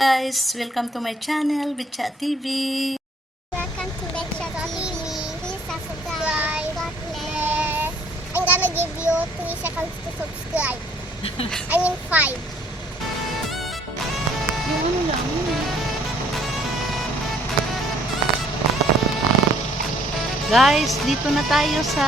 Guys, welcome to my channel, Bitcha TV. Welcome to Betcha TV. Please subscribe. God bless. I'm gonna give you 3 seconds to subscribe. I mean 5. Yung ano lang. Guys, dito na tayo sa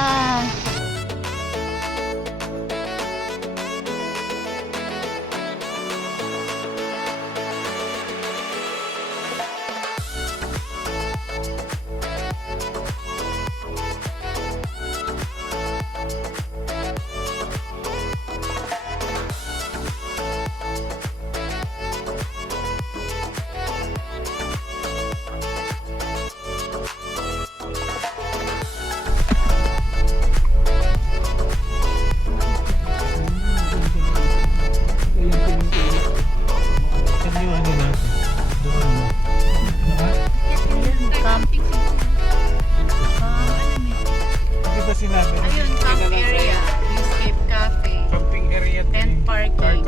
Ayun, camp area, Escape Cafe, Camping area tent parking,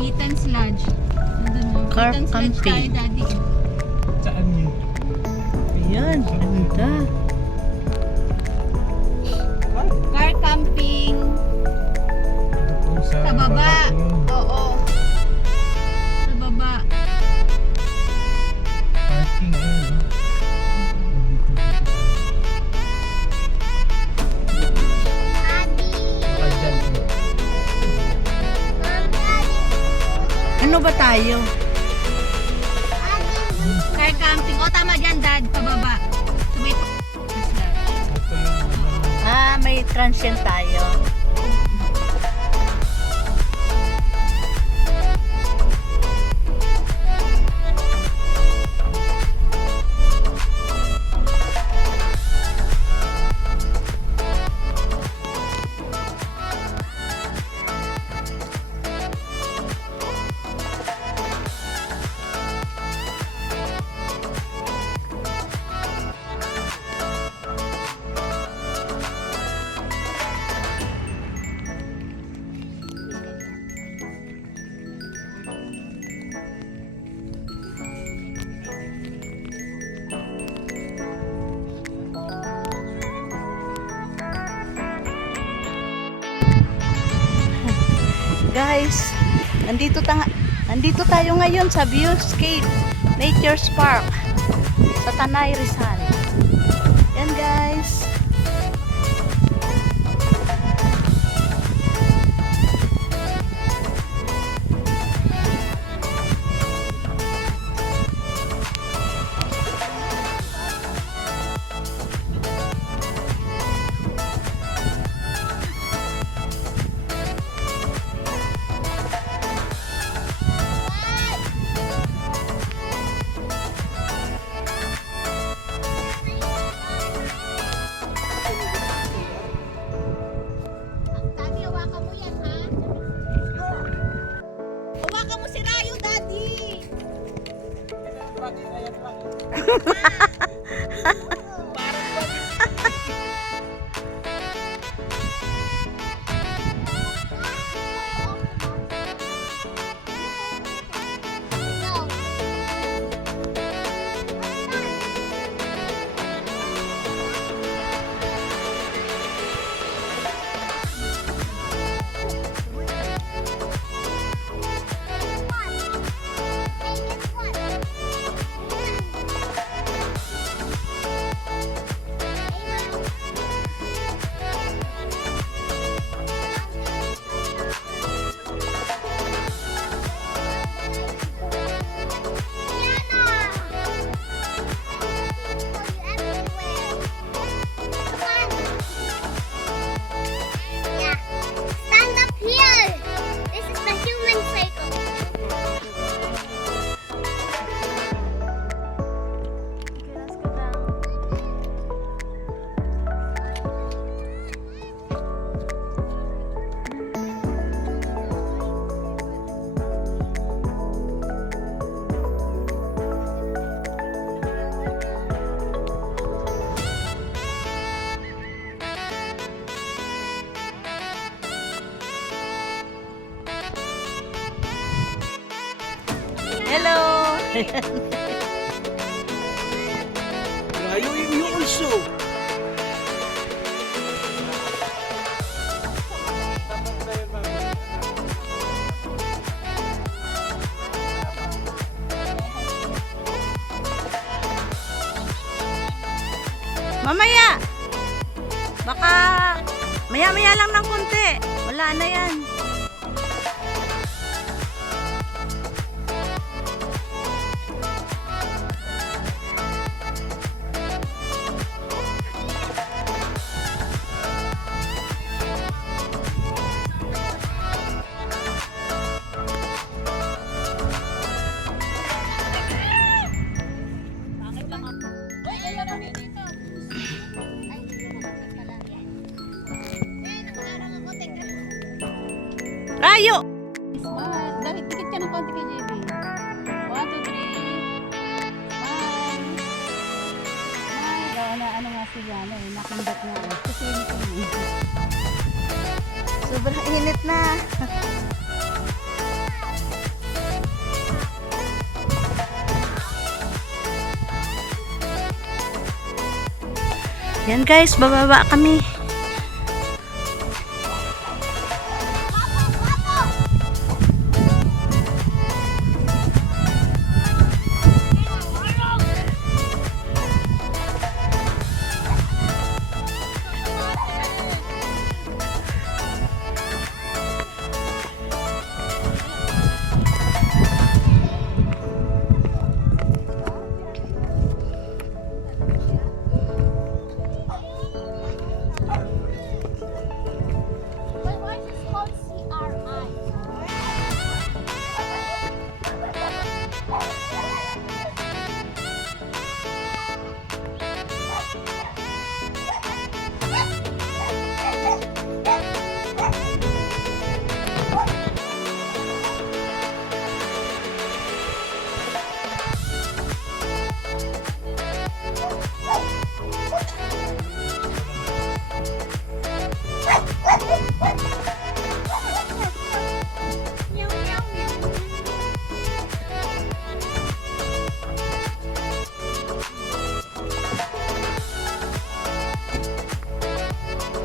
Ethan's Lodge. Nandun mo. Car Ethan's Lodge tayo, camping. Daddy. Saan yun? ayan, ganda. Car camping. Sa baba. Oo. Sa baba. Parking area. Ano ba tayo? Car camping. O, tama dyan, Dad. Pababa. Tumay po. May transient tayo. Guys, nandito tayo ngayon sa Viewscape Nature's Park sa Tanay, Rizal. Yan guys. Daddy, hawakan mo yan, ha? Hawakan mo si Rayo, Daddy! Hello! You also. Mamaya! Baka maya-maya lang ng konti. Wala na yan. Rayo! Dahil tikit ka ng konti kay JB. 1, 2, 3. Smile. Gawa na ano nga sila, nakundat nga. Kasi yun. Sobrang init na. Yan guys, bababa kami.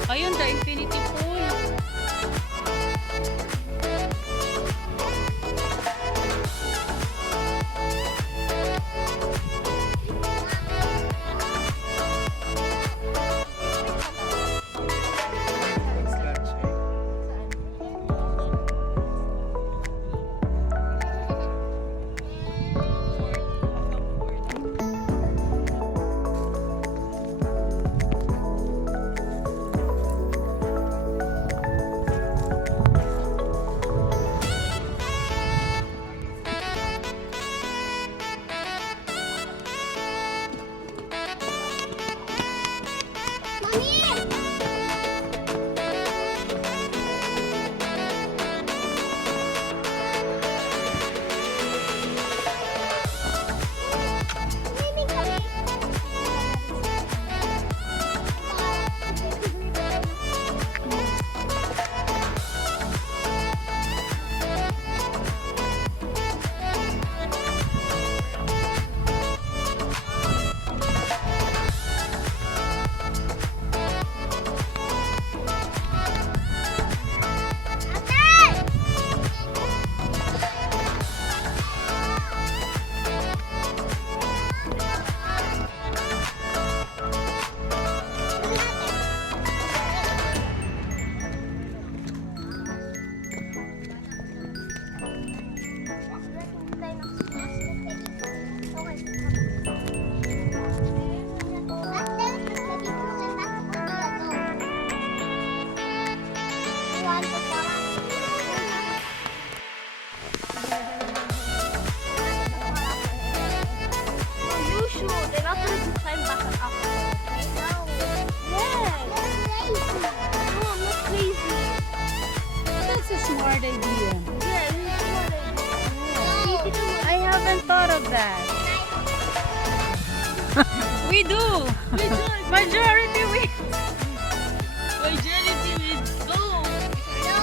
Ayun, the infinity pool. Smart idea. I haven't thought of that. We do. Majority wins. Majority will go. No.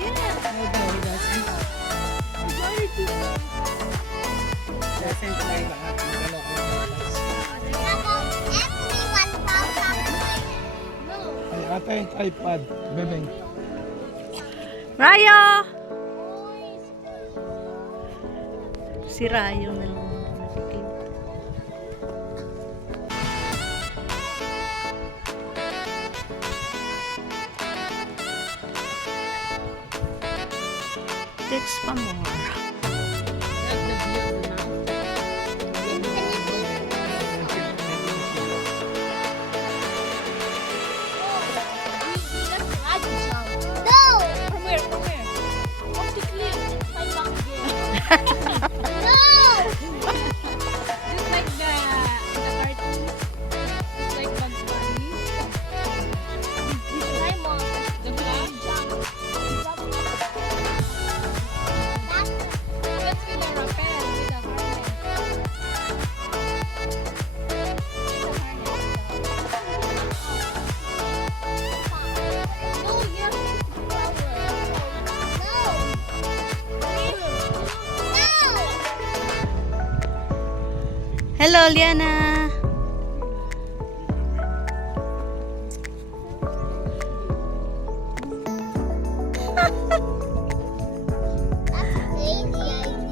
Yeah. No, he doesn't. Majority. Send ko lang lahat. Magkano ako ng price. About everyone talk. Ay, ate, iPad. Bebeng. Rayo! Si Rayo na lang nakikita. Text pa more. No! From where? From where? Off the cliff. My back again. No! Just like the cartoon. Just like Bugs Bunny. He's Simon. The black jump. That's with a rappel, with a harness. No, you have to flower. Hello, Liana! Crazy idea.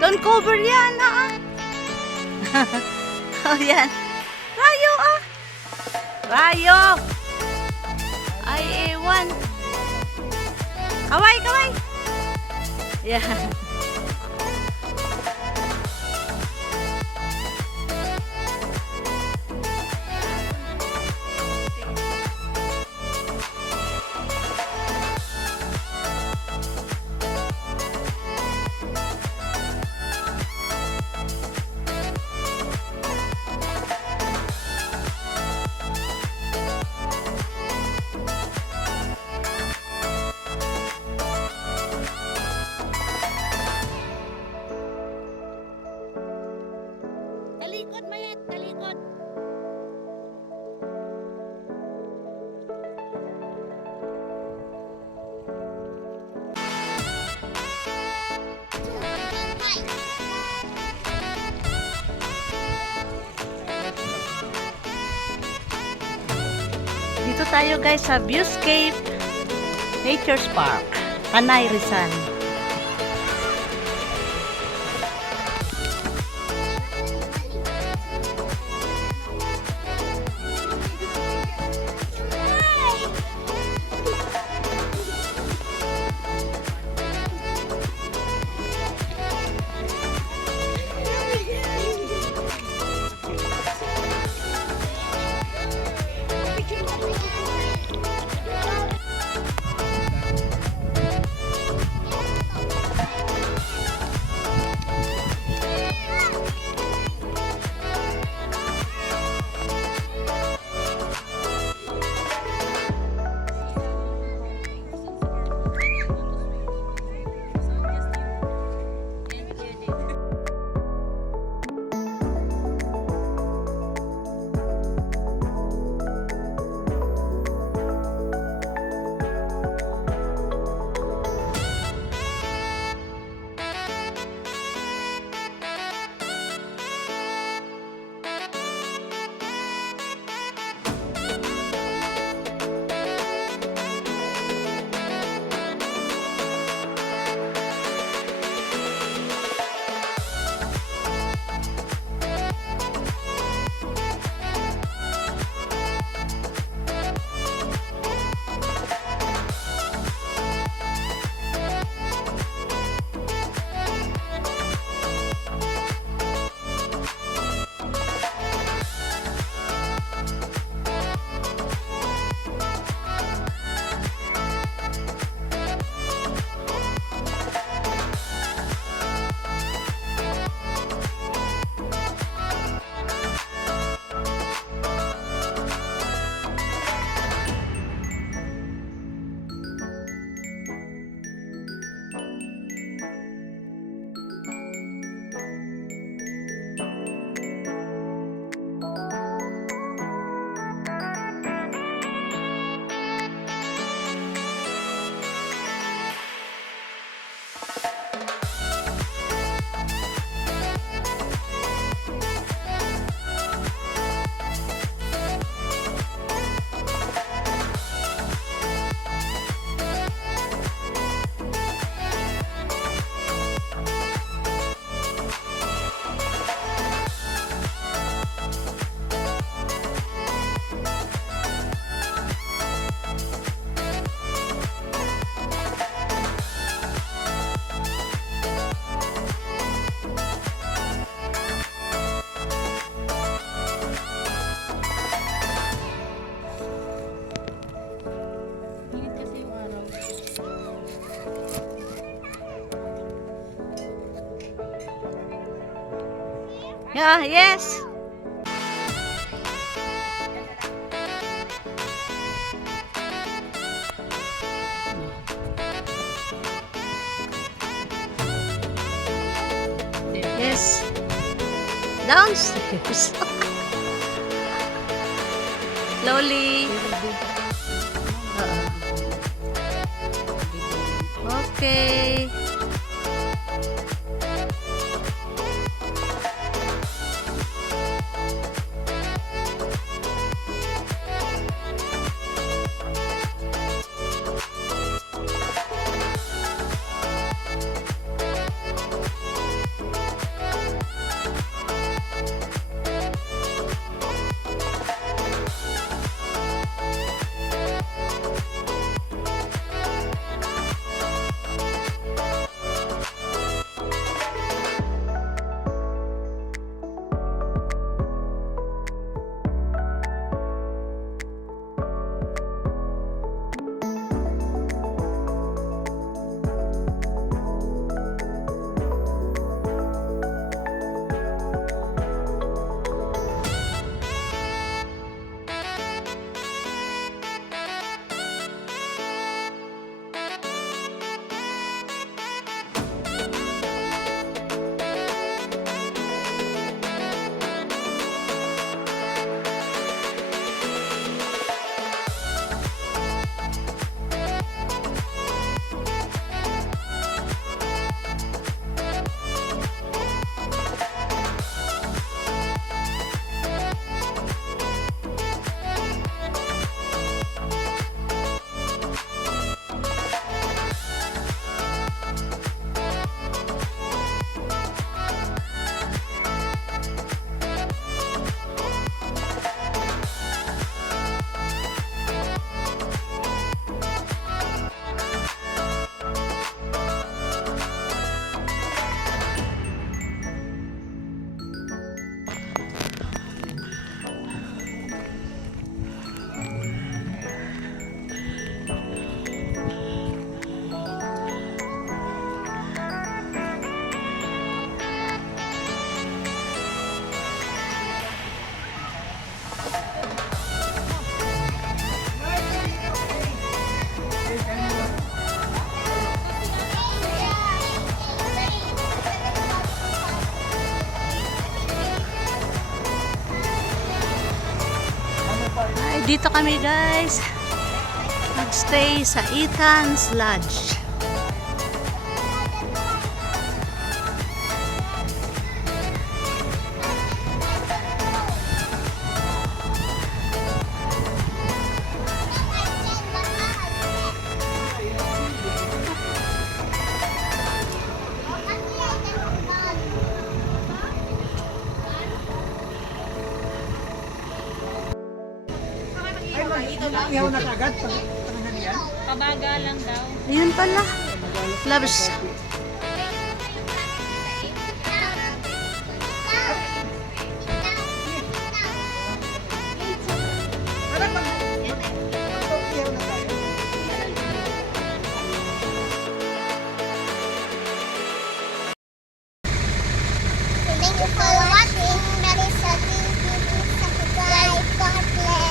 Don't cover yan, ha? Oh, yan. Rayo, ah! Rayo! Ay, ewan. Kaway, kaway! Yan. Talikod, Mayet. Talikod. Dito tayo guys sa Viewscape Nature's Park, Tanay Rizal. Yeah, yes. Yes. Downstairs. Slowly. Okay. Ay, dito kami guys. Nagstay sa Ethan's Lodge. Iyaw na kagad. Pangalan yan. Pabaga lang daw. Ayun pala. Loves. Thank you for watching. That is a thing. Subscribe. God bless.